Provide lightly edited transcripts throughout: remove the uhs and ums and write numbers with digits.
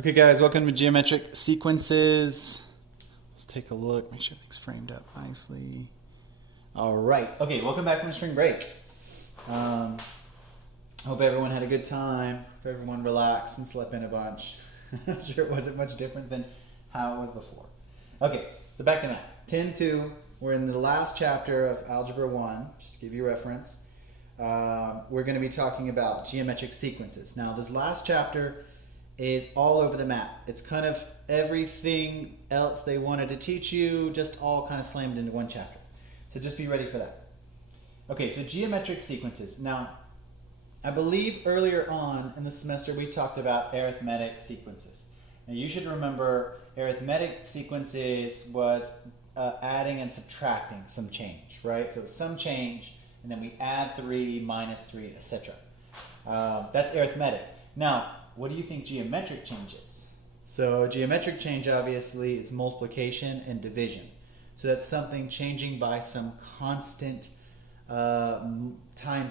Okay guys, welcome to Geometric Sequences. Let's take a look, make sure everything's framed up nicely. All right, okay, welcome back from spring break. Hope everyone had a good time, hope everyone relaxed and slept in a bunch. I'm sure it wasn't much different than how it was before. Okay, so back to math. 10-2, we're in the last chapter of Algebra 1, just to give you a reference. We're going to be talking about geometric sequences. Now this last chapter is all over the map. It's kind of everything else they wanted to teach you, just all kind of slammed into one chapter. So just be ready for that. Okay, so geometric sequences. Now, I believe earlier on in the semester we talked about arithmetic sequences. Now you should remember arithmetic sequences was adding and subtracting some change, right? So some change, and then we add 3, minus 3, etc. That's arithmetic. Now, what do you think geometric change is? So geometric change obviously is multiplication and division. So that's something changing by some constant times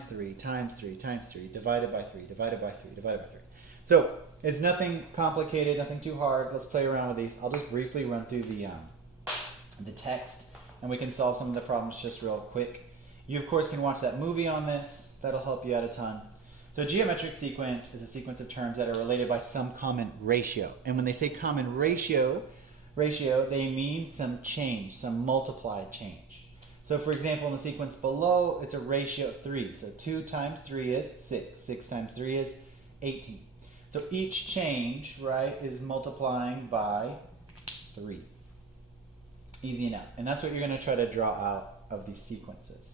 3, times 3, times 3, divided by 3, divided by 3, divided by 3. So it's nothing complicated, nothing too hard. Let's play around with these. I'll just briefly run through the text and we can solve some of the problems just real quick. You of course can watch that movie on this. That'll help you out a ton. So a geometric sequence is a sequence of terms that are related by some common ratio. And when they say common ratio, they mean some change, some multiplied change. So for example, in the sequence below, it's a ratio of 3. So 2 times 3 is 6. 6 times 3 is 18. So each change, right, is multiplying by 3. Easy enough. And that's what you're going to try to draw out of these sequences.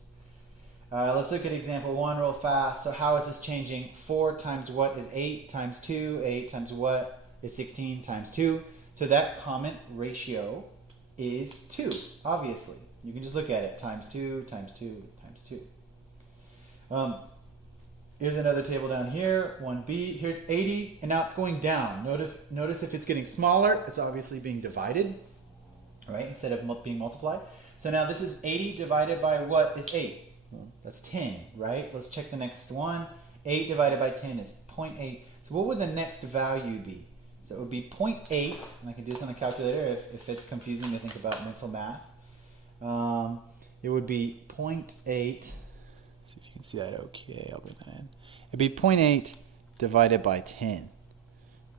Let's look at example 1 real fast. So how is this changing? 4 times what is 8 times 2? 8 times what is 16 times 2? So that common ratio is 2, obviously. You can just look at it. Times 2, times 2, times 2. Here's another table down here. 1b. Here's 80, and now it's going down. Notice if it's getting smaller, it's obviously being divided, right, instead of being multiplied. So now this is 80 divided by what is 8? That's 10, right? Let's check the next one. 8 divided by 10 is 0.8. So what would the next value be? So it would be 0.8, and I can do this on a calculator if it's confusing to think about mental math. It would be 0.8. See if you can see that okay. I'll bring that in. It'd be 0.8 divided by 10.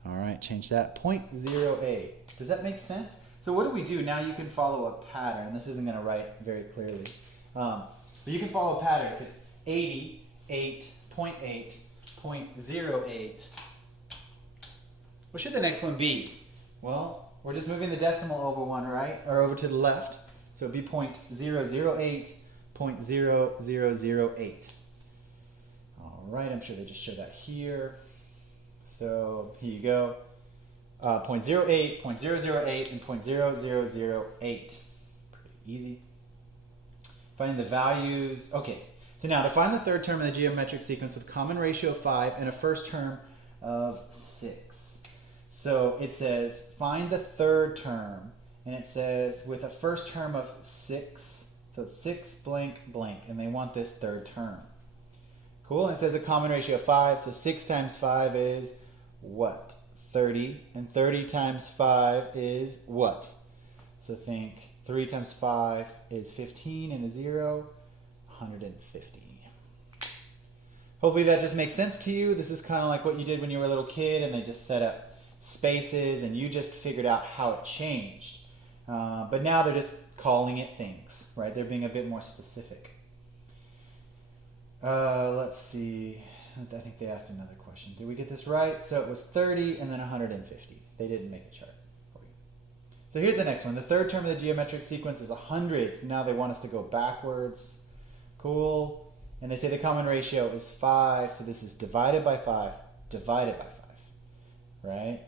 All right, change that. 0.08. Does that make sense? So what do we do? Now you can follow a pattern. This isn't going to write very clearly. But you can follow a pattern. If it's 80, 8.8, 0.08, what should the next one be? Well, we're just moving the decimal over one, right? Or over to the left. So it'd be 0.008, 0.0008. All right, I'm sure they just show that here. So here you go. 0.08, 0.008, and 0.0008. Pretty easy. Finding the values. Okay, so now to find the third term of the geometric sequence with common ratio of 5 and a first term of 6. So it says find the third term, and it says with a first term of 6, so it's 6 blank blank, and they want this third term. Cool, and it says a common ratio of 5, so 6 times 5 is what? 30, and 30 times 5 is what? So think 3 times 5 is 15 and a 0, 150. Hopefully that just makes sense to you. This is kind of like what you did when you were a little kid and they just set up spaces and you just figured out how it changed. But now they're just calling it things, right? They're being a bit more specific. Let's see. I think they asked another question. Did we get this right? So it was 30 and then 150. They didn't make a chart. So here's the next one. The third term of the geometric sequence is 100. So now they want us to go backwards. Cool. And they say the common ratio is 5. So this is divided by 5, divided by 5. Right?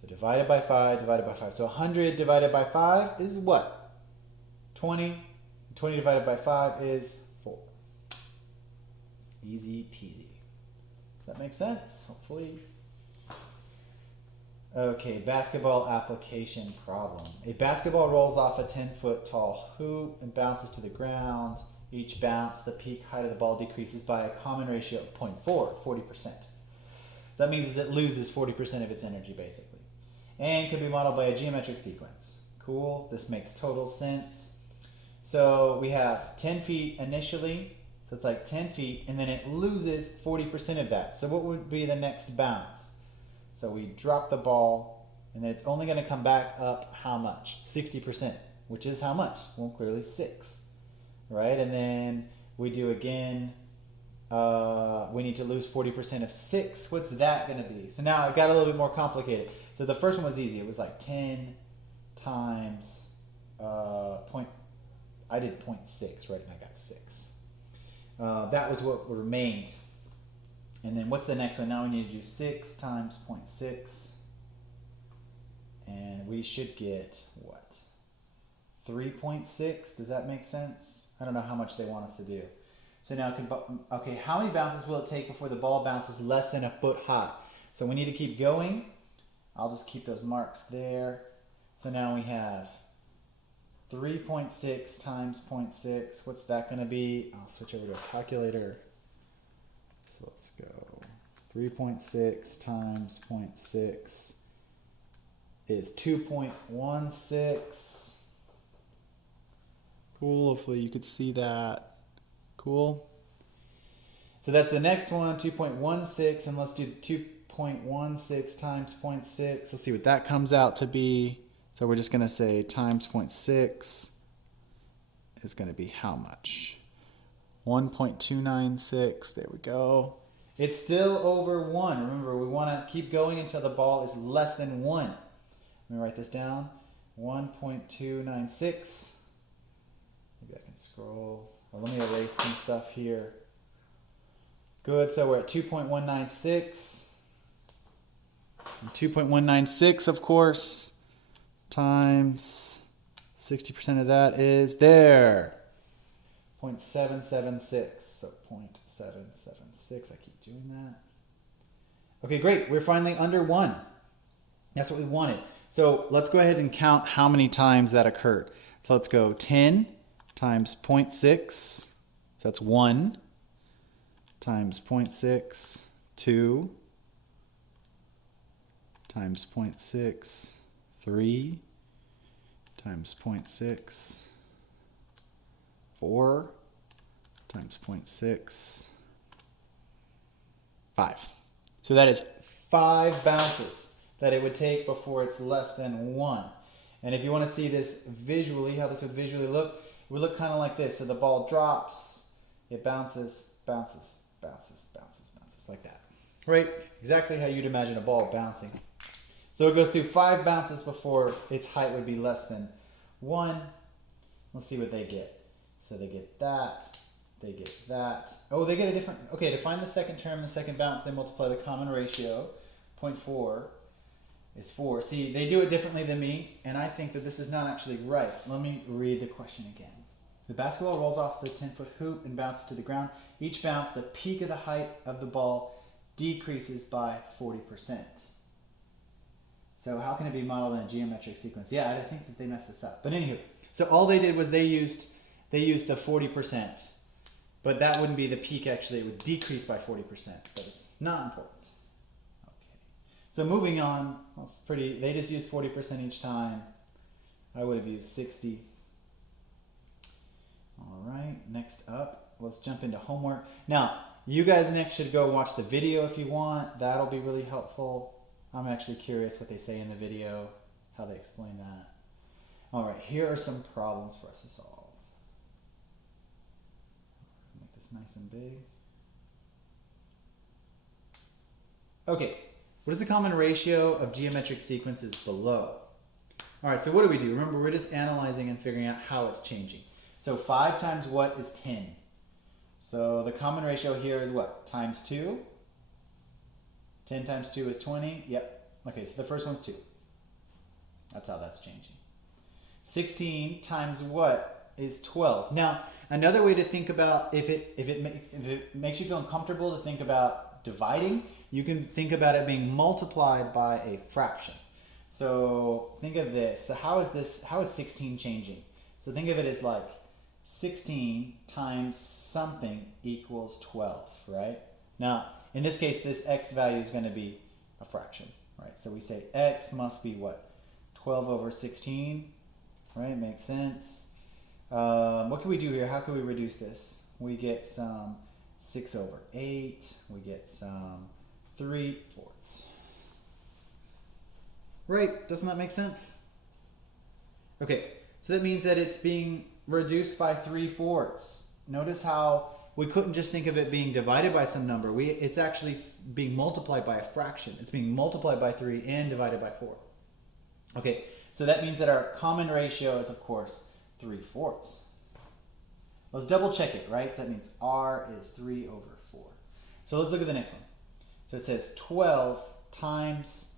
So divided by 5, divided by 5. So 100 divided by 5 is what? 20. 20 divided by 5 is 4. Easy peasy. Does that make sense? Hopefully. Okay, basketball application problem. A basketball rolls off a 10-foot tall hoop and bounces to the ground. Each bounce, the peak height of the ball decreases by a common ratio of 0.4, 40%. So That means it loses 40% of its energy, basically. And can be modeled by a geometric sequence. Cool, this makes total sense. So we have 10 feet initially, so it's like 10 feet, and then it loses 40% of that. So what would be the next bounce? So we drop the ball, and then it's only going to come back up how much? 60%, which is how much? Well, clearly 6, right? And then we do again, we need to lose 40% of 6. What's that going to be? So now it got a little bit more complicated. So the first one was easy. It was like 10 times I did 0.6, right? And I got 6. That was what remained. And then what's the next one? Now we need to do 6 times 0.6. And we should get what? 3.6? Does that make sense? I don't know how much they want us to do. So now, okay, how many bounces will it take before the ball bounces less than a foot high? So we need to keep going. I'll just keep those marks there. So now we have 3.6 times 0.6. What's that going to be? I'll switch over to a calculator. So let's go. 3.6 times 0.6 is 2.16. Cool. Hopefully you could see that. Cool. So that's the next one, 2.16. And let's do 2.16 times 0.6. Let's see what that comes out to be. So we're just going to say times 0.6 is going to be how much? 1.296. There we go. It's still over 1. Remember, we want to keep going until the ball is less than 1. Let me write this down. 1.296. Maybe I can scroll. Or let me erase some stuff here. Good. So we're at 2.196. And 2.196, of course, times 60% of that is there. 0.776. So 0.776. I keep doing that. Okay, great. We're finally under 1. That's what we wanted. So let's go ahead and count how many times that occurred. So let's go 10 times 0.6. So that's 1 times 0.6, 2 times 0.6, 3 times 0.6, 4 times 0.6, 5. So that is 5 bounces that it would take before it's less than 1. And if you want to see this visually, how this would visually look, it would look kind of like this. So the ball drops, it bounces, bounces, bounces, bounces, bounces, like that. Right? Exactly how you'd imagine a ball bouncing. So it goes through 5 bounces before its height would be less than 1. Let's see what they get. So they get that, they get that. Oh, they get a different, okay, to find the second term, the second bounce, they multiply the common ratio. 0.4 is 4. See, they do it differently than me, and I think that this is not actually right. Let me read the question again. The basketball rolls off the 10-foot hoop and bounces to the ground. Each bounce, the peak of the height of the ball decreases by 40%. So how can it be modeled in a geometric sequence? Yeah, I think that they messed this up. But anywho, so all they did was they used the 40%. But that wouldn't be the peak, actually. It would decrease by 40%. But it's not important. Okay. So moving on. Well, it's pretty. They just used 40% each time. I would have used 60. All right. Next up, let's jump into homework. Now, you guys next should go watch the video if you want. That'll be really helpful. I'm actually curious what they say in the video, how they explain that. All right. Here are some problems for us to solve. Make this nice and big. Okay, what is the common ratio of geometric sequences below? All right, so what do? Remember, we're just analyzing and figuring out how it's changing. So 5 times what is 10? So the common ratio here is what? Times 2? 10 times 2 is 20? Yep. Okay, so the first one's 2. That's how that's changing. 16 times what is 12? Now, another way to think about if it makes you feel uncomfortable to think about dividing, you can think about it being multiplied by a fraction. So think of this. So how is 16 changing? So think of it as like 16 times something equals 12, right? Now, in this case, this x value is going to be a fraction, right? So we say x must be what? 12 over 16, right? Makes sense. What can we do here? How can we reduce this? We get some 6 over 8. We get some 3/4. Right? Doesn't that make sense? Okay, so that means that it's being reduced by 3/4. Notice how we couldn't just think of it being divided by some number. It's actually being multiplied by a fraction. It's being multiplied by 3 and divided by 4. Okay, so that means that our common ratio is, of course, 3/4. Let's double check it, right? So that means R is 3 over 4. So let's look at the next one. So it says 12 times